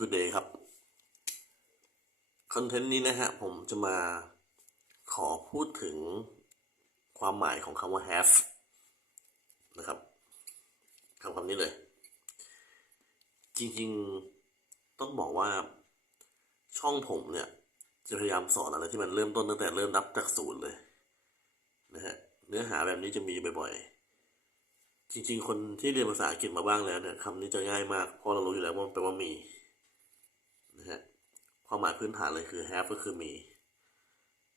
Good day ครับ คอนเทนต์นี้นะฮะ ผมจะมาขอพูดถึงความหมายของคำว่า have นะครับคำคำนี้เลย จริงๆต้องบอกว่าช่องผมเนี่ย จะพยายามสอนอะไรที่มันเริ่มต้นตั้งแต่เริ่มนับจากศูนย์เลยนะฮะเนื้อหาแบบนี้จะมีบ่อยๆ จริงๆ คนที่เรียนภาษาอังกฤษมาบ้างแล้วเนี่ยคำนี้จะง่ายมาก เพราะเรารู้อยู่แล้วว่ามันแปลว่ามี นะฮะความหมายพื้นฐานเลยคือ have ก็คือมี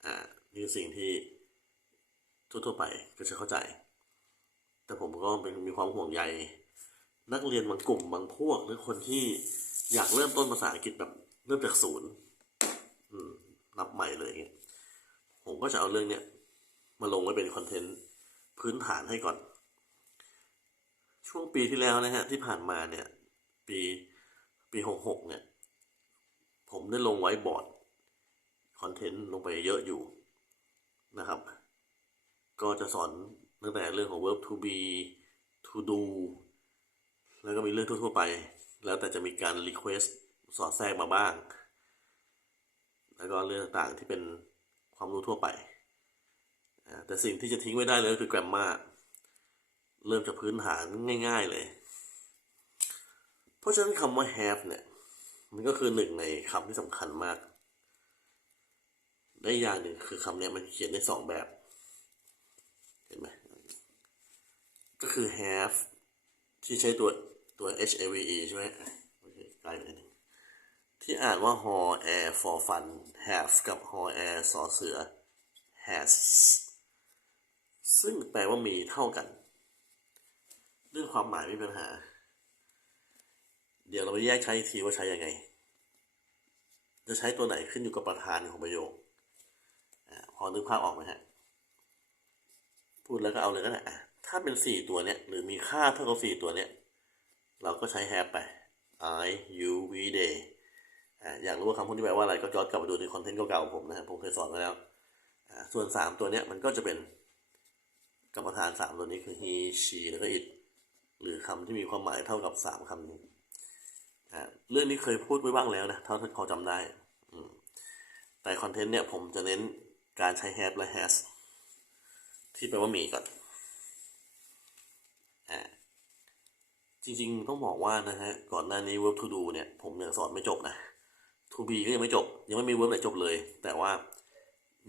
อ่า นี่คือสิ่งที่ทั่วๆไปก็จะเข้าใจ แต่ผมก็เป็นมีความห่วงใย นักเรียนบางกลุ่มบางพวก หรือคนที่อยากเริ่มต้นภาษาอังกฤษแบบเริ่มจากศูนย์อืมนับใหม่เลยเงี้ย ผมก็จะเอาเรื่องเนี้ยมาลงไว้เป็นคอนเทนต์พื้นฐานให้ก่อน ช่วงปีที่แล้วนะฮะที่ผ่านมาเนี่ย ปีปีหกหกเนี่ย ผมได้ลงไว้บอร์ดคอนเทนต์ลงไปเยอะอยู่นะครับ ก็จะสอนตั้งแต่เรื่องของ verb to be to do แล้วก็มีเรื่องทั่วๆไป แล้วแต่จะมีการ request สอดแทรกมาบ้าง แล้วก็เรื่องต่างๆที่เป็นความรู้ทั่วไป แต่สิ่งที่จะทิ้งไม่ได้เลยก็คือ grammar เริ่มจากพื้นฐานง่ายๆเลย เพราะฉะนั้นคำว่า have เนี่ย มันก็คือหนึ่งในคำที่สำคัญมาก ได้อย่างหนึ่งคือคำนี้มันเขียนได้สองแบบ เห็นไหมก็คือ have ที่ใช้ตัวตัว h a v e ใช่ไหมโอเคใกล้ไปนิดนึงที่อ่านว่า h o air for fun have กับ h o air สอเสือ has ซึ่งแปลว่ามีเท่ากัน เรื่องความหมายไม่มีปัญหา เดี๋ยวเราไปแยกใช้อีกทีว่าใช้ยังไง จะใช้ตัวไหนขึ้นอยู่กับประธานของประโยคพอนึกภาพออกไหมฮะ พูดแล้วก็เอาเลยก็ได้อะถ้าเป็นสี่ตัวเนี้ยหรือมีค่าเท่ากับสี่ตัวเนี้ยเราก็ใช้ have ไป I you we they อะอยากรู้ว่าคำพวกนี้แปลว่าอะไรก็ย้อนกลับไปดูในคอนเทนต์เก่าๆของผมนะฮะผมเคยสอนไว้แล้ว ส่วนสามตัวเนี้ยมันก็จะเป็นกรรมฐานสามตัวนี้คือ he she แล้วก็ it หรือคำที่มีความหมายเท่ากับสามคำนี้ เรื่องนี้เคยพูดไว้บ้างแล้วนะเท่าที่พอจำได้แต่คอนเทนต์เนี่ยผมจะเน้นการใช้ have และ has ที่แปลว่ามีก่อนอจริงๆต้องบอกว่านะฮะ ก่อนหน้านี้ verb to do เนี่ย ผมยังสอนไม่จบนะ to be ก็ยังไม่จบ ยังไม่มี verb ไหนจบเลย แต่ว่า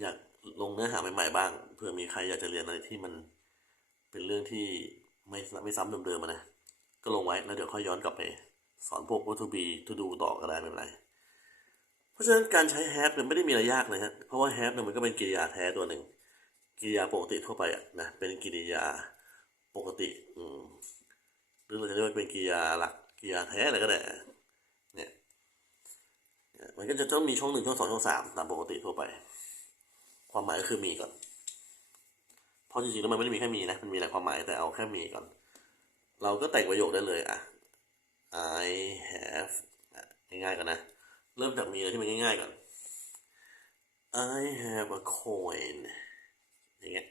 อยากลงเนื้อหาใหม่ๆบ้างเผื่อมีใครอยากจะเรียนอะไรที่มันเป็นเรื่องที่ไม่ไม่ซ้ำเดิมๆนะ ก็ลงไว้แล้วเดี๋ยวค่อยย้อนกลับไป สอนพวก verb to be to do ต่อก็ได้ไม่เป็นไร เพราะฉะนั้นการใช้ have เนี่ยไม่ได้มีอะไรยากเลยฮะเพราะว่า have เนี่ยมันก็เป็นกริยาแท้ตัวหนึ่งกริยาปกติทั่วไปอะนะเป็นกริยาปกติอืมหรือเราจะเรียกว่าเป็นกริยาหลักกริยาแท้อะไรก็ได้เนี่ยเนี่ยมันก็จะต้องมีช่องหนึ่งช่องสองช่องสามตามปกติทั่วไป ความหมายก็คือมีก่อนเพราะจริงๆแล้วมันไม่ได้มีแค่มีนะมันมีหลายความหมายแต่เอาแค่มีก่อน เราก็แต่งประโยคได้เลยอะ I have ง่ายๆก่อนนะ เริ่มจากมีอะไรที่มันง่ายๆก่อน I have a coin อย่างเงี้ย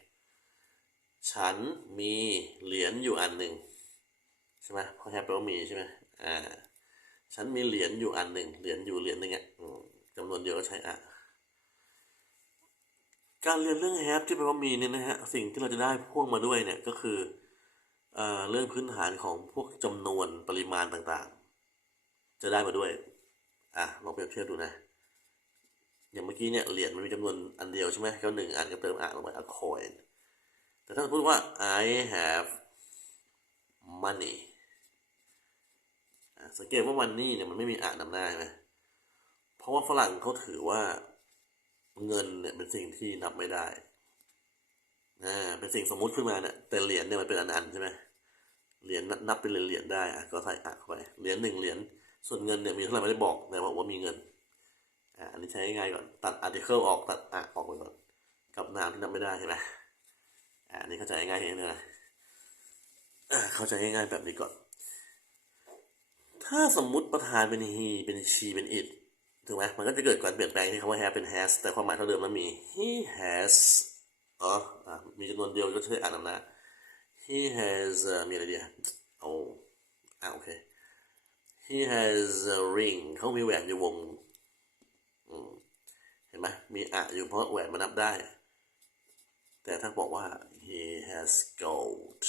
ฉันมีเหรียญอยู่อันหนึ่งใช่ไหมเพราะแฮปแปลว่ามีใช่ไหมอ่า ฉันมีเหรียญอยู่อันหนึ่งเหรียญอยู่เหรียญหนึ่งอะจำนวนเดียวก็ใช้อะการเรียนเรื่องแฮปที่แปลว่ามีเนี่ยนะฮะ สิ่งที่เราจะได้พ่วงมาด้วยเนี่ยก็คือ เรื่องพื้นฐานของพวกจำนวนปริมาณต่างๆ จะได้มาด้วย อะลองเปรียบเทียบดูนะ อย่างเมื่อกี้เนี่ยเหรียญมันมีจำนวนอันเดียวใช่ไหมก็หนึ่งอันก็เติมอ่านลงไป a coin แต่ถ้าพูดว่า I have money สังเกตว่า money เนี่ยมันไม่มีอ่านนำหน้าใช่ไหมเพราะว่าฝรั่งเขาถือว่าเงินเนี่ยเป็นสิ่งที่นับไม่ได้อ่าเป็นสิ่งสมมุติขึ้นมาเนี่ยแต่เหรียญเนี่ยมันเป็นอันๆใช่ไหม เหรียญนับเป็นเหรียญได้อะก็ใส่อะเข้าไปเหรียญหนึ่งเหรียญส่วนเงินเนี่ยมีเท่าไหร่ไม่ได้บอกแต่บอกว่ามีเงินอ่าอันนี้ใช้ง่ายก่อนตัด article ออกตัดอะออกไปก่อนกับนามที่นับไม่ได้ใช่ไหมอ่าอันนี้เข้าใจง่ายเลยนะอ่าเข้าใจง่ายๆแบบนี้ก่อน ถ้าสมมุติประธานเป็น he เป็น she เป็น it ถูกไหมมันก็จะเกิดการเปลี่ยนแปลงที่คำว่า have เป็น has แต่ความหมายเท่าเดิมมันมี he has อ๋อมีจำนวนเดียวก็ใช้อ่านนำน้า he has เอ่อมีอะไรดีอะโอ้อ่าโอเค he has a ring เขามีแหวนอยู่วงอืมเห็นไหมมีอะอยู่เพราะแหวนมันนับได้ แต่ถ้าบอกว่า he has gold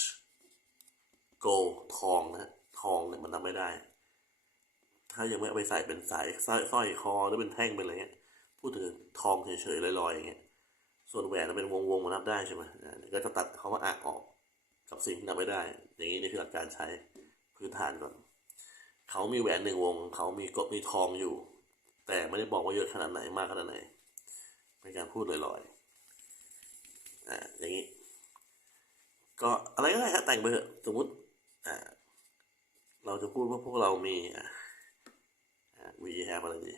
gold ทองนะทองเนี่ยมันนับไม่ได้ ถ้ายังไม่เอาไปใส่เป็นสายสร้อยคอหรือเป็นแท่งเป็นอะไรเงี้ย พูดถึงทองเฉยๆลอยๆอย่างเงี้ย ส่วนแหวนมันเป็นวงๆมันนับได้ใช่ไหมก็จะตัดคำว่าอะออก กับสิ่งที่นับไม่ได้ อย่างนี้นี่คือหลักการใช้พื้นฐานก่อน เขามีแหวนหนึ่งวง เขามีกบมีทองอยู่ แต่ไม่ได้บอกว่าเยอะขนาดไหนมากขนาดไหน เป็นการพูดลอยๆอ่าอย่างนี้ ก็อะไรก็ได้ฮะแต่งไปเถอะสมมติอ่าเราจะพูดว่าพวกเรามีอ่าอ่า we have อะไรดี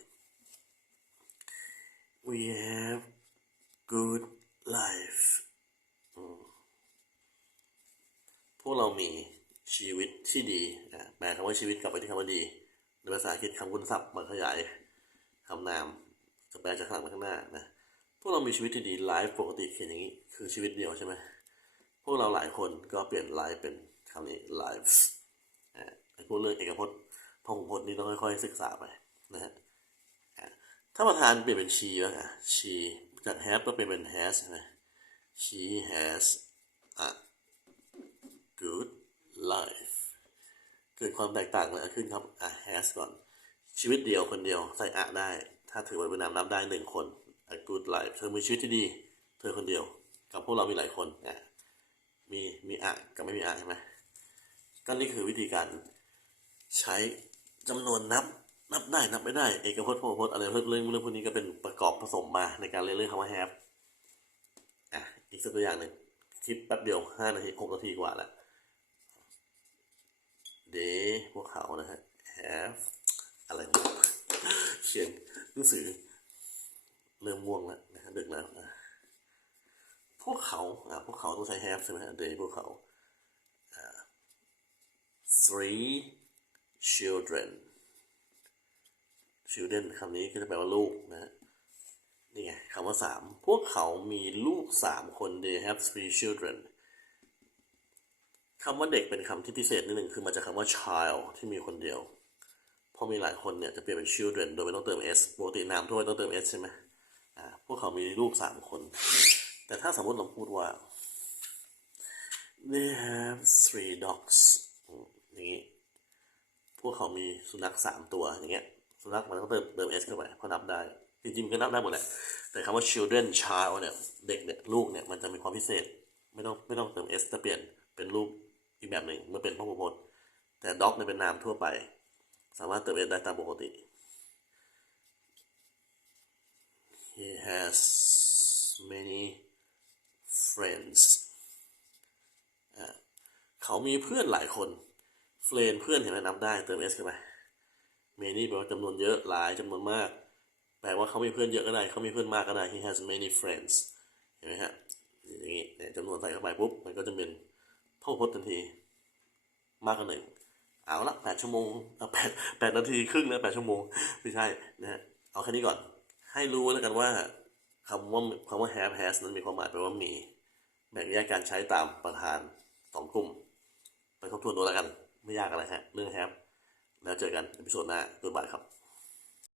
we have good life อืมพ วกเรามีชีวิตที่ดีแปลคำว่าชีวิตกลับไปที่คำว่าดี ในภาษาอังกฤษคำคุณศัพท์มาขยายคำนามจะแปลจากข้างหลังไปข้างหน้านะพวกเรามีชีวิตที่ดี life ปกติเขียนอย่างนี้คือชีวิตเดียวใช่ไหมพวกเราหลายคนก็เปลี่ยน life เป็นคำนี้ lives อ่าพวกเรื่องเอกพจน์พงพจน์นี่ต้องค่อยๆศึกษาไปนะฮะถ้าประธานเปลี่ยนเป็น she แล้วอะ she จาก have ก็เปลี่ยนเป็น has ใช่ไหม she has a good life เกิดความแตกต่างเลยขึ้นครับอะ has ก่อน ชีวิตเดียวคนเดียวใส่อะได้ ถ้าถือว่าเป็นนามนับได้หนึ่งคน a good life เธอมีชีวิตที่ดี เธอคนเดียว กับพวกเรามีหลายคนอะมีมีอะกับไม่มีอะใช่ไหมก็นี่คือวิธีการใช้จำนวนนับนับได้นับไม่ได้เอกพจน์พหุพจน์อะไรเรื่องเรื่องเรื่องพวกนี้ก็เป็นประกอบผสมมาในการเรียนเรื่องคำว่า have อะอีกสักตัวอย่างหนึ่งคลิปแป๊บเดียวห้านาทีหกนาทีกว่าแล้ว they พวกเขานะฮะ have อะไรของเขียนหนังสือ เริ่มง่วงแล้วนะฮะดึกแล้วนะพวกเขาอะพวกเขาต้องใช้ have ใช่ไหมฮะ they พวกเขาอ่า three children children คำนี้ก็จะแปลว่าลูกนะฮะนี่ไงคำว่าสามพวกเขามีลูกสามคน they have three children คำว่าเด็กเป็นคำที่พิเศษนิดหนึ่งคือมาจากคำว่า child ที่มีคนเดียว พอมีหลายคนเนี่ยจะเปลี่ยนเป็น children โดยไม่ต้องเติม s ปกตินามทั่วไปต้องเติม s ใช่ไหมอ่าพวกเขามีลูกสามคน แต่ถ้าสมมติเราพูดว่า they have three dogs อย่างนี้ พวกเขามีสุนัขสามตัวอย่างเงี้ย สุนัขมันต้องเติมเติม s เข้าไปเพราะนับได้ จริงๆก็นับได้หมดแหละ แต่คำว่า children child เนี่ย เด็กเนี่ย ลูกเนี่ย มันจะมีความพิเศษ ไม่ต้องไม่ต้องเติม s จะเปลี่ยนเป็นรูป อีกแบบหนึ่งเมื่อเป็นพหูพจน์ แต่ dog เนี่ยเป็นนามทั่วไป สามารถเติม s ได้ตามปกติ he has many friends เขามีเพื่อนหลายคนเฟรนเพื่อนเห็นไหมนับได้เติม s เข้าไป many แปลว่าจำนวนเยอะหลายจำนวนมาก แปลว่าเขามีเพื่อนเยอะก็ได้ เขามีเพื่อนมากก็ได้ he has many friends เห็นไหมฮะอย่างนี้เนี่ยจำนวนใส่เข้าไปปุ๊บ มันก็จะเป็น พหูพจน์ทันที มากกว่าหนึ่งเอาละแปดชั่วโมงแปดแปดนาทีครึ่งนะแปดชั่วโมง ไม่ใช่นะฮะเอาแค่นี้ก่อน ให้รู้แล้วกันว่าคำว่าคำว่า have has นั้นมีความหมายแปลว่ามี แบ่งแยกการใช้ตามประธานสองกลุ่ม ไปทบทวนดูแล้วกัน ไม่ยากอะไรฮะเรื่อง have แล้วเจอกันในพิโซดหน้า goodbye ครับ